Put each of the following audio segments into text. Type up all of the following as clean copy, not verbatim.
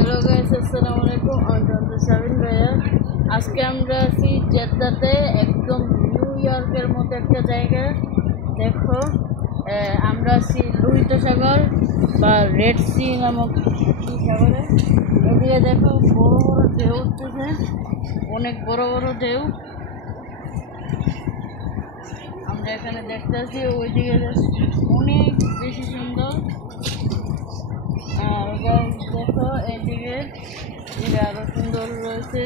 Hello guys, আসসালামু আলাইকুম। আমি শাবিন ভাইয়া। আজকে আমরা আছি জেদ্দাতে, একদম নিউ ইয়র্কের মতো একটা জায়গা। দেখো, আমরা আছি লোহিত সাগর বা রেড সি নামক কি সাগরে। এদিকে দেখো বড় বড় ঢেউ উঠতেছে, অনেক বড় বড় ঢেউ আমরা এখানে দেখতে আছি। ওইদিকে অনেক বেশি সুন্দর। আর দেখো এইদিকে আরো সুন্দর রয়েছে।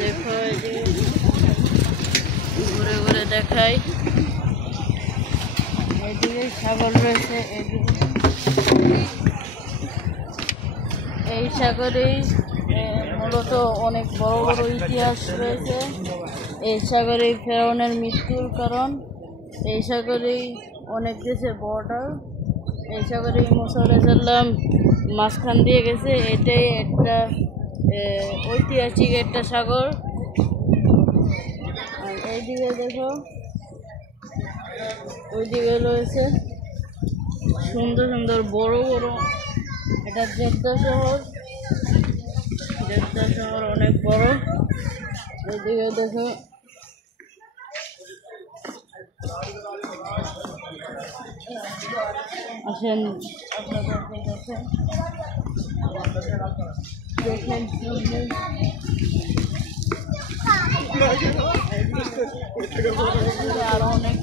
দেখো এইদিকে ঘুরে ঘুরে দেখাই, এইদিকে সাগর রয়েছে। এইদিকে এই সাগরেই মূলত অনেক বড় বড় ইতিহাস রয়েছে। এই সাগরেই ফেরাউনের মৃত্যুর কারণ, এই সাগরেই অনেক দেশের বর্ডার, এই সাগরেই মুসা আলাইহিস সালাম মাঝখান দিয়ে গেছে। এটাই একটা ঐতিহাসিক একটা সাগর। আর এইদিকে দেখো, ওইদিকে রয়েছে সুন্দর সুন্দর বড় বড়, এটা জেদ্দা শহর। জেদ্দা শহর অনেক বড়। এইদিকে দেখো আসেন, আপনাদেরকে দেখেন আরো অনেক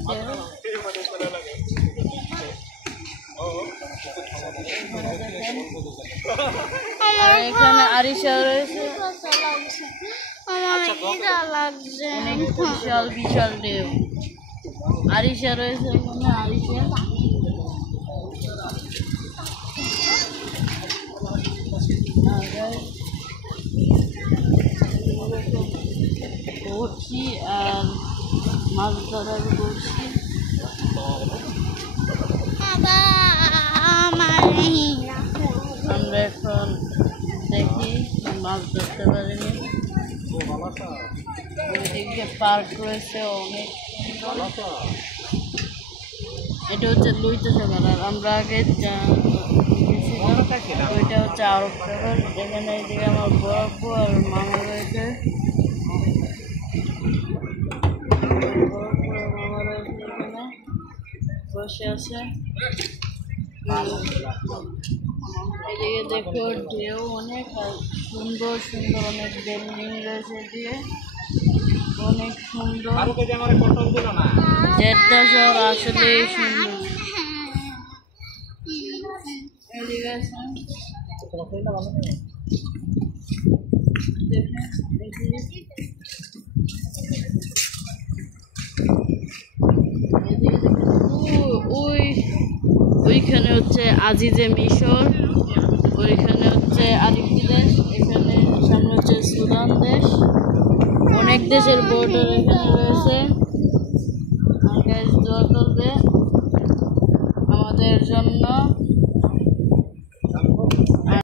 এখানে আরিশা রয়েছে, অনেক বিশাল বিশাল ঢেউ। আরিশা রয়েছে এখানে, আরিশা করছি আর মাছ ধরার করছি। আমরা এখন দেখি মাছ ধরতে পারিনি। ওইদিকে পার্ক রয়েছে অনেক। এটা হচ্ছে লোহিত সাগর। আর আমরা আগে ওইটা হচ্ছে আরব সাগর। এখানে এইদিকে আমার বড় আর মামা রয়েছে। মামা রয়েছে এখানে বসে আছে। এদিকে দেখো ঢেউ অনেক, আর সুন্দর সুন্দর অনেক বিল্ডিং রয়েছে। এদিকে অনেক সুন্দর। জেদ্দা শহর আসলেই সুন্দর। এদিকে আছে ওইখানে হচ্ছে আজিজে মিশর, ওইখানে হচ্ছে আরেকটি দেশ, এখানে সামনে হচ্ছে সুদান দেশ। অনেক দেশের বর্ডার এখানে